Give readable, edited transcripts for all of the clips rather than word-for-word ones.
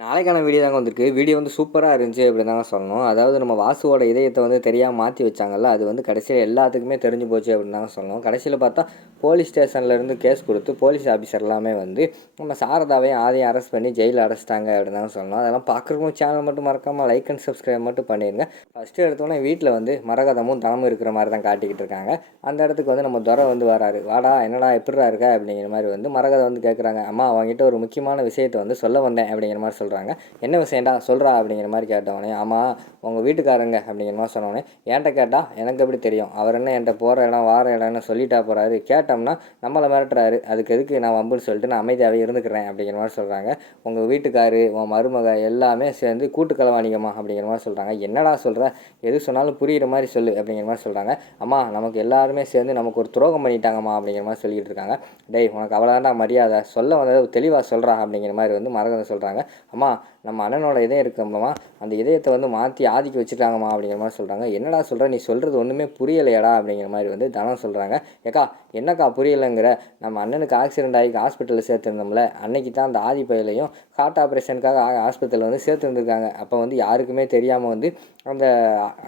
நாளைக்கான வீடியோ தாங்க வந்திருக்கு. வீடியோ வந்து சூப்பராக இருந்துச்சு அப்படின்னு தாங்க சொல்லணும். அதாவது நம்ம வாசுவோட இதயத்தை வந்து தெரியாமல் மாற்றி வச்சாங்கல்ல, அது வந்து கடைசியில் எல்லாத்துக்குமே தெரிஞ்சு போச்சு அப்படின்னு தாங்க சொல்லணும். கடைசியில் பார்த்தா போலீஸ் ஸ்டேஷன்லேருந்து கேஸ் கொடுத்து போலீஸ் ஆஃபீஸர் எல்லாமே வந்து நம்ம சாரதாவையும் ஆதையும் அரெஸ்ட் பண்ணி ஜெயிலில் அடைச்சிட்டாங்க அப்படின்னு தாங்க சொல்லணும். அதெல்லாம் பார்க்குறவங்க சேனல் மட்டும் மறக்காமல் லைக் அண்ட் சப்ஸ்கிரைப் மட்டும் பண்ணிடுங்க. ஃபஸ்ட்டு எடுத்தோன்னே வீட்டில் வந்து மரகதமும் தனமும் இருக்கிற மாதிரி தான் காட்டிக்கிட்டு இருக்காங்க. அந்த இடத்துக்கு வந்து நம்ம துரை வந்து வராரு. வாடா என்னடா எப்படிடா இருக்க அப்படிங்கிற மாதிரி வந்து மரகதை வந்து கேட்குறாங்க. அம்மா அவங்ககிட்ட ஒரு முக்கியமான விஷயத்தை வந்து சொல்ல வந்தேன் அப்படிங்கிற மாதிரி சொல்கிறாங்க. என்ன விஷயம்டா சொல்கிறா அப்படிங்கிற மாதிரி கேட்டவொடனே, ஆமாம் உங்கள் வீட்டுக்காரங்க அப்படிங்கிற மாதிரி சொன்னோடனே, என்கிட்ட கேட்டால் எனக்கு எப்படி தெரியும், அவர் என்ன என்கிட்ட போகிற இடம் வார இடம்னு சொல்லிட்டா போகிறாரு, கேட்டோம்னா நம்மளை மிரட்டுறாரு, அதுக்கு எதுக்கு நான் வம்புன்னு சொல்லிட்டு நான் அமைதியாகவே இருந்துக்கிறேன் அப்படிங்கிற மாதிரி சொல்கிறாங்க. உங்கள் வீட்டுக்காரு உன் மருமக எல்லாமே சேர்ந்து கூட்டு களவாணிகமா அப்படிங்கிற மாதிரி சொல்கிறாங்க. என்னடா சொல்கிற, எது சொன்னாலும் புரிகிற மாதிரி சொல்லு அப்படிங்கிற மாதிரி சொல்கிறாங்க. அம்மா நமக்கு எல்லாருமே சேர்ந்து நமக்கு ஒரு துரோகம் பண்ணிட்டாங்கம்மா அப்படிங்கிற மாதிரி சொல்லிக்கிட்டு இருக்காங்க. டேய் உனக்கு அவ்வளோதான்டா மரியாதை, சொல்ல வந்ததை தெளிவாக சொல்கிறா அப்படிங்கிற மாதிரி வந்து மரகதம் சொல்கிறாங்க. அம்மா நம்ம அண்ணனோட இதயம் இருக்கம்மா, அந்த இதயத்தை வந்து மாற்றி ஆதிக்க வச்சுட்டாங்கம்மா அப்படிங்கிற மாதிரி சொல்கிறாங்க. என்னடா சொல்கிற, நீ சொல்கிறது ஒன்றுமே புரியலையாடா அப்படிங்கிற மாதிரி வந்து தனம் சொல்கிறாங்க. ஏக்கா என்னக்கா புரியலைங்கிற, நம்ம அண்ணனுக்கு ஆக்சிடென்ட் ஆகி ஹாஸ்பிட்டலில் சேர்த்துருந்தோம்ல, அன்னைக்கு தான் அந்த ஆதி பையிலையும் ஹார்ட் ஆப்ரேஷனுக்காக ஹாஸ்பிட்டலில் வந்து சேர்த்துருந்துருக்காங்க. அப்போ வந்து யாருக்குமே தெரியாமல் வந்து அந்த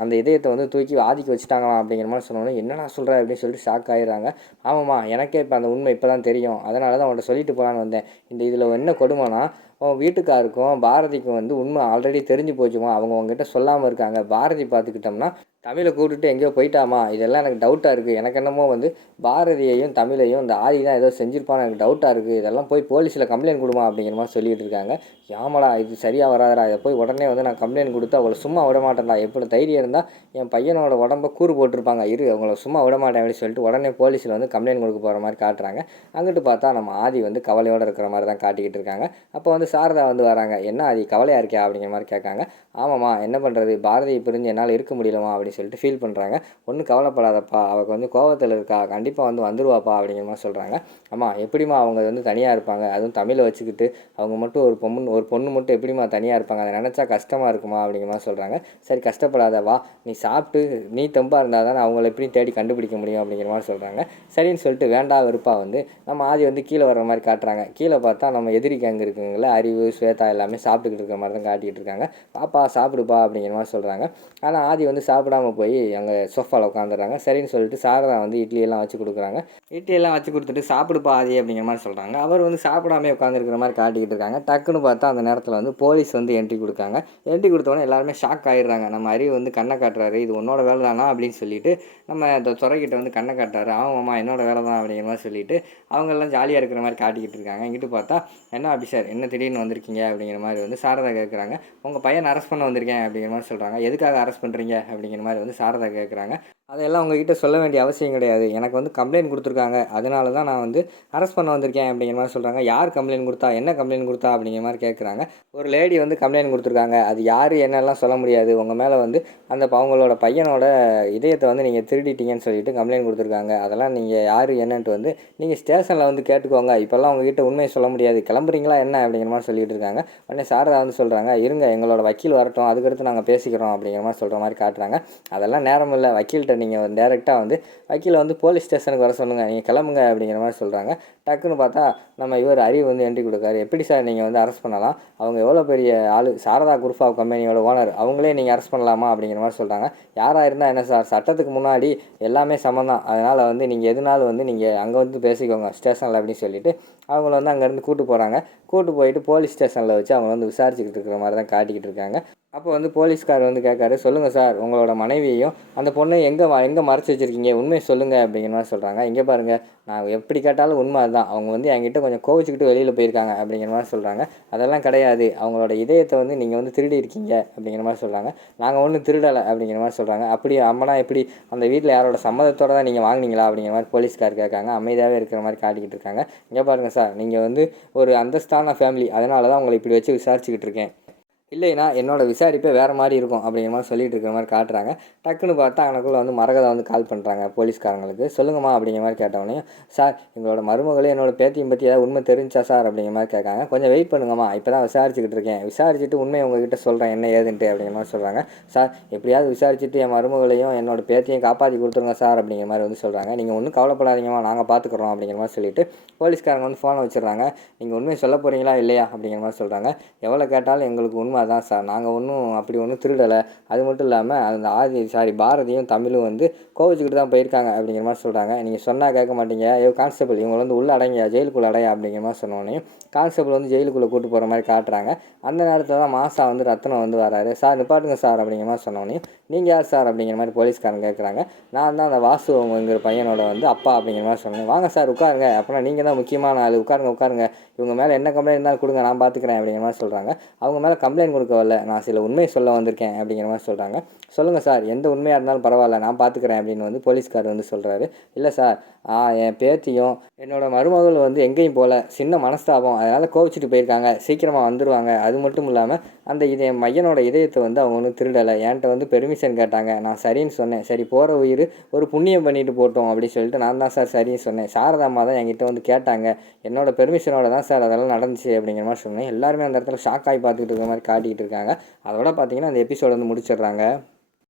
அந்த இதயத்தை வந்து தூக்கி ஆதிக்க வச்சுட்டாங்களாம் அப்படிங்கிற மாதிரி சொன்னோன்னே, என்னடா சொல்கிற அப்படின்னு சொல்லிட்டு ஷாக் ஆகிடுறாங்க. ஆமாம்மா எனக்கே இப்போ அந்த உண்மை இப்போ தான் தெரியும், அதனால தான் அவன்கிட்ட சொல்லிட்டு போகலான்னு வந்தேன். இந்த இதில் என்ன கொடுமைனா, உன் வீட்டுக்காருக்கும் பாரதிக்கும் வந்து உண்மை ஆல்ரெடி தெரிஞ்சு போச்சுமா, அவங்க உங்ககிட்ட சொல்லாமல் இருக்காங்க. பாரதி பார்த்துக்கிட்டோம்னா தமிழை கூப்பிட்டுட்டு எங்கேயோ போயிட்டாமா, இதெல்லாம் எனக்கு டவுட்டாக இருக்குது. எனக்கு என்னமோ வந்து பாரதியையும் தமிழையும் இந்த ஆதி தான் ஏதோ செஞ்சுருப்பான்னு எனக்கு டவுட்டாக இருக்குது. இதெல்லாம் போய் போலீஸில் கம்ப்ளைண்ட் கொடுமா அப்படிங்கிற மாதிரி சொல்லிகிட்டு இருக்காங்க. ஆமாடா இது சரியாக வராதடா, இதை போய் உடனே வந்து நான் கம்ப்ளைண்ட் கொடுத்து அவளை சும்மா விட மாட்டேன்டா, எப்படி தைரியம் இருந்தால் என் பையனோட உடம்ப கூறு போட்டிருப்பாங்க, இரு அவங்கள சும்மா விட மாட்டேன் அப்படின்னு சொல்லிட்டு உடனே போலீஸில் வந்து கம்ப்ளைண்ட் கொடுக்க போகிற மாதிரி காட்டுறாங்க. அங்கிட்டு பார்த்தா நம்ம ஆதி வந்து கவலையோடு இருக்கிற மாதிரி தான் காட்டிக்கிட்டு இருக்காங்க. அப்போ வந்து சாரதா வந்து வராங்க. என்ன ஆதி கவலையாக இருக்கியா அப்படிங்கிற மாதிரி கேட்காங்க. ஆமாம்மா என்ன பண்ணுறது, பாரதியை பிரிஞ்சு என்னால் இருக்க முடியலமா அப்படின்னு சொல்லிட்டு ஃபீல் பண்ணுறாங்க. ஒன்றும் கவலைப்படாதப்பா, அவளுக்கு வந்து கோவத்தில் இருக்கா, கண்டிப்பாக வந்து வந்துருவாப்பா அப்படிங்கிற மாதிரி சொல்கிறாங்க. ஆமாம் எப்படிமா அவங்க வந்து தனியாக இருப்பாங்க, அதுவும் தமிழை வச்சுக்கிட்டு அவங்க மட்டும் ஒரு பொண்ணு மட்டும் எப்படிமா தனியாக இருப்பாங்க, அதை நினச்சா கஷ்டமாக இருக்குமா அப்படிங்கிற மாதிரி சொல்கிறாங்க. சரி கஷ்டப்படாத வா, நீ சாப்பிட்டு நீ தெம்பாக இருந்தால் தானே அவங்கள எப்படியும் தேடி கண்டுபிடிக்க முடியும் அப்படிங்கிற மாதிரி சொல்கிறாங்க. சரின்னு சொல்லிட்டு வேண்டா வெறுப்பாக வந்து நம்ம ஆதி வந்து கீழே வர்ற மாதிரி காட்டுறாங்க. கீழே பார்த்தா நம்ம எதிரிக்கு அங்கே இருக்குங்கள அறிவு ஸ்வேதா எல்லாமே சாப்பிட்டுக்கிட்டு இருக்கிற மாதிரி தான் காட்டிகிட்டு இருக்காங்க. பாப்பா சாப்பிடுப்பா அப்படிங்கிற மாதிரி சொல்கிறாங்க. ஆனால் ஆதி வந்து சாப்பிடாம போய் அங்கே சோஃபாவில் உட்காந்துடுறாங்க. சரின்னு சொல்லிட்டு சாரதா வந்து இட்லியெல்லாம் வச்சு கொடுக்குறாங்க. இட்லியெல்லாம் வச்சு கொடுத்துட்டு சாப்பிடுப்பா ஆதி அப்படிங்கிற மாதிரி சொல்கிறாங்க. அவர் வந்து சாப்பிடாமே உட்காந்துருக்கிற மாதிரி காட்டிக்கிட்டு இருக்காங்க. டக்குன்னு பார்த்தா அந்த நேரத்தில் வந்து போலீஸ் வந்து என்ட்ரி கொடுக்காங்க. என்ட்ரி கொடுத்தோன்னே எல்லாருமே ஷாக் ஆகிடுறாங்க. நம்ம அறிவு வந்து கண்ணை காட்டுறாரு, இது உன்னோட வேலை தானா அப்படின்னு சொல்லிட்டு நம்ம இந்த துறைக்கிட்ட வந்து கண்ணை காட்டுறாரு. ஆமாம்மா என்னோட வேலை தான் அப்படிங்கிற மாதிரி சொல்லிட்டு அவங்கெல்லாம் ஜாலியாக இருக்கிற மாதிரி காட்டிக்கிட்டு இருக்காங்க. இங்கிட்டு பார்த்தா என்ன ஆஃபீஸர் என்ன திடீர்னு வந்திருக்கீங்க அப்படிங்கிற மாதிரி வந்து சாரதா கேட்குறாங்க. உங்கள் பையனை அரெஸ்ட் பண்ண வந்திருக்கேன் அப்படிங்கிற மாதிரி சொல்கிறாங்க. எதுக்காக அரெஸ்ட் பண்ணுறீங்க அப்படிங்கிற மாதிரி வந்து சாரதா கேட்குறாங்க. அதெல்லாம் உங்ககிட்ட சொல்ல வேண்டிய அவசியம் கிடையாது, எனக்கு வந்து கம்ப்ளைண்ட் கொடுத்துருக்காங்க, அதனால தான் நான் வந்து அரெஸ்ட் பண்ண வந்திருக்கேன் அப்படிங்கிற மாதிரி சொல்கிறாங்க. யார் கம்ப்ளைண்ட் கொடுத்தா, என்ன கம்ப்ளைண்ட் கொடுத்தா அப்படிங்கிற மாதிரி கேட்குறாங்க. ஒரு லேடி வந்து கம்ப்ளைண்ட் கொடுத்துருக்காங்க, அது யார் என்னெல்லாம் சொல்ல முடியாது, உங்கள் மேலே வந்து அந்த அவங்களோட பையனோட இதயத்தை வந்து நீங்கள் திருடிட்டீங்கன்னு சொல்லிட்டு கம்ப்ளைண்ட் கொடுத்துருக்காங்க. அதெல்லாம் நீங்கள் யார் என்னன்ட்டு வந்து நீங்கள் ஸ்டேஷனில் வந்து கேட்டுக்கோங்க, இப்போல்லாம் உங்ககிட்ட உண்மையை சொல்ல முடியாது, கிளம்புறீங்களா என்ன அப்படிங்கிற மாதிரி சொல்லிட்டு இருக்காங்க. உடனே சாரதா வந்து சொல்கிறாங்க, இருங்க எங்களோட வக்கீல் வரட்டும், அதுக்கடுத்து நாங்கள் பேசிக்கிறோம் அப்படிங்கிற மாதிரி சொல்கிற மாதிரி காட்டுறாங்க. அதெல்லாம் நேரம் இல்லை, வக்கீல்கிட்ட நீங்கள் டேரெக்டாக வந்து வக்கீலை வந்து போலீஸ் ஸ்டேஷனுக்கு வர சொல்லுங்கள், நீங்கள் கிளம்புங்க அப்படிங்கிற மாதிரி சொல்கிறாங்க. டக்குன்னு பார்த்தா நம்ம இவர் அறிவு வந்து என்ட்ரி கொடுக்காரு. எப்படி சார் நீங்கள் வந்து அரெஸ்ட் பண்ணலாம், அவங்க எவ்வளோ பெரிய ஆள், சாரதா குரூப் ஆஃப் கம்பெனியோட ஓனர், அவங்களே நீங்கள் அரெஸ்ட் பண்ணலாமா அப்படிங்கிற மாதிரி சொல்கிறாங்க. யாராக இருந்தால் என்ன சார், சட்டத்துக்கு முன்னாடி எல்லாமே சமம் தான், அதனால் வந்து நீங்கள் எதுனாலும் வந்து நீங்கள் அங்கே வந்து பேசிக்கோங்க ஸ்டேஷனில் அப்படின்னு சொல்லிட்டு அவங்கள வந்து அங்கேருந்து கூட்டு போகிறாங்க. கூட்டு போயிட்டு போலீஸ் ஸ்டேஷனில் வச்சு அவங்க வந்து விசாரிச்சுக்கிட்டு இருக்கிற மாதிரி தான் காட்டிக்கிட்டு இருக்காங்க. அப்போ வந்து போலீஸ்கார் வந்து கேட்காரு, சொல்லுங்கள் சார் உங்களோட மனைவியையும் அந்த பொண்ணை எங்கே மறைச்சி வச்சுருக்கீங்க, உண்மையை சொல்லுங்கள் அப்படிங்கிற மாதிரி சொல்கிறாங்க. இங்கே பாருங்கள் நான் எப்படி கேட்டாலும் உண்மை அதுதான், அவங்க வந்து என்கிட்ட கொஞ்சம் கோவிச்சுக்கிட்டு வெளியில் போயிருக்காங்க அப்படிங்கிற மாதிரி சொல்கிறாங்க. அதெல்லாம் கிடையாது, அவங்களோட இதயத்தை வந்து நீங்கள் வந்து திருடி இருக்கீங்க அப்படிங்கிற மாதிரி சொல்கிறாங்க. நாங்கள் ஒன்றும் திருடலை அப்படிங்கிற மாதிரி சொல்கிறாங்க. அப்படி அம்மனா எப்படி அந்த வீட்டில் யாரோட சம்மதத்தோடு தான் நீங்கள் வாங்கினீங்களா அப்படிங்கிற மாதிரி போலீஸ்கார் கேட்காங்க. அமைதியாகவே இருக்கிற மாதிரி காட்டிக்கிட்டு இருக்காங்க. இங்கே பாருங்கள் சார் நீங்கள் வந்து ஒரு அந்தஸ்தான ஃபேமிலி, அதனால தான் உங்களை இப்படி வச்சு விசாரிச்சுக்கிட்டு இருக்கேன், இல்லைன்னா என்னோட விசாரிப்பே வேறு மாதிரி இருக்கும் அப்படிங்கிற மாதிரி சொல்லிட்டு இருக்கிற மாதிரி காட்டுறாங்க. டக்குன்னு பார்த்தா அங்கனக்குள்ளே வந்து மரகதா வந்து கால் பண்ணுறாங்க போலீஸ்காரங்களுக்கு. சொல்லுங்கம்மா அப்படிங்கிற மாதிரி கேட்டவொடனே, சார் எங்களோட மருமகளும் என்னோட பேத்தியும் பற்றி ஏதாவது உண்மை தெரிஞ்சா சார் அப்படிங்கிற மாதிரி கேட்காங்க. கொஞ்சம் வெயிட் பண்ணுங்கம்மா, இப்போ தான் விசாரிச்சுக்கிட்டு இருக்கேன், விசாரிச்சுட்டு உண்மையை உங்ககிட்ட சொல்கிறேன் என்ன ஏதுன்ட்டு அப்படிங்கிற மாதிரி சொல்கிறாங்க. சார் எப்படியாவது விசாரிச்சுட்டு என் மருமகளையும் என்னோட பேத்தியும் காப்பாற்றி கொடுத்துருங்க சார் அப்படிங்கிற மாதிரி வந்து சொல்கிறாங்க. நீங்கள் ஒன்றும் கவலைப்படாதீங்கம்மா, நாங்கள் பார்த்துக்குறோம் அப்படிங்கிற மாதிரி சொல்லிவிட்டு போலீஸ்காரங்க வந்து ஃபோனை வச்சிடுறாங்க. நீங்கள் உண்மையை சொல்ல போகிறீங்களா இல்லையா அப்படிங்கிற மாதிரி சொல்கிறாங்க. எவ்வளோ கேட்டாலும் எங்களுக்கு உண்மை அதான் சார், நாங்கள் ஒன்றும் அப்படி ஒன்றும் திருடலை, அது மட்டும் இல்லாமல் அந்த பாரதியும் தமிழும் வந்து கோவிச்சுக்கிட்டு தான் போயிருக்காங்க அப்படிங்கிற மாதிரி சொல்கிறாங்க. நீங்கள் சொன்னால் கேட்க மாட்டீங்க, கான்ஸ்டபிள் இவங்க வந்து உள்ளே அடைங்க, ஜெயிலுக்குள்ளே அடையா அப்படிங்கிற மாதிரி சொன்னோன்னே கான்ஸ்டபிள் வந்து ஜெயிலுக்குள்ளே கூட்டு போகிற மாதிரி காட்டுறாங்க. அந்த நேரத்தில் தான் மாசா வந்து ரத்னம் வந்து வராரு. சார் நிப்பாட்டுங்க சார் அப்படிங்கிற மாதிரி சொன்னோன்னே, நீங்கள் யார் சார் அப்படிங்கிற மாதிரி போலீஸ்காரங்க கேட்குறாங்க. நான் தான் அந்த வாசுங்கிற பையனோட வந்து அப்பா அப்படிங்கிற மாதிரி சொன்னேன். வாங்க சார் உட்காருங்க, அப்படின்னா நீங்கள் தான் முக்கியமான ஆள், உட்காருங்க, இவங்க மேலே என்ன கம்ப்ளைண்ட் இருந்தாலும் கொடுங்க, நான் பார்த்துக்கிறேன் அப்படிங்கிற மாதிரி சொல்கிறாங்க. அவங்க மேலே கம்ப்ளைண்ட் கொடுக்க வரல, நான் சில உண்மையை சொல்ல வந்திருக்கேன் அப்படிங்கிற மாதிரி சொல்கிறாங்க. சொல்லுங்கள் சார், எந்த உண்மையாக இருந்தாலும் பரவாயில்ல, நான் பார்த்துக்கிறேன் அப்படின்னு வந்து போலீஸ்கார் வந்து சொல்கிறாரு. இல்லை சார், என் பேத்தியும் என்னோட மருமகள் வந்து எங்கேயும் போகல, சின்ன மனஸ்தாபம், அதனால் கோவிச்சிட்டு போயிருக்காங்க, சீக்கிரமாக வந்துடுவாங்க. அது மட்டும் இல்லாமல் அந்த என் மையனோட இதயத்தை வந்து அவங்க ஒன்றும் திருடலை, என்கிட்ட வந்து பெர்மிஷன் கேட்டாங்க, நான் சரின்னு சொன்னேன். சரி போகிற உயிர் ஒரு புண்ணியம் பண்ணிட்டு போட்டோம் அப்படின்னு சொல்லிட்டு நான் தான் சார் சரின்னு சொன்னேன். சாரதாம்மா தான் என்கிட்ட வந்து கேட்டாங்க, என்னோட பெர்மிஷனோட தான் சார் அதெல்லாம் நடந்துச்சு அப்படிங்கிற மாதிரி சொன்னேன். எல்லாருமே அந்த இடத்துல ஷாக் ஆகி பார்த்துக்கிட்டு இருக்கிற மாதிரி காட்டிக்கிட்டு இருக்காங்க. அதோட பார்த்தீங்கன்னா அந்த எபிசோடு வந்து முடிச்சிடுறாங்க.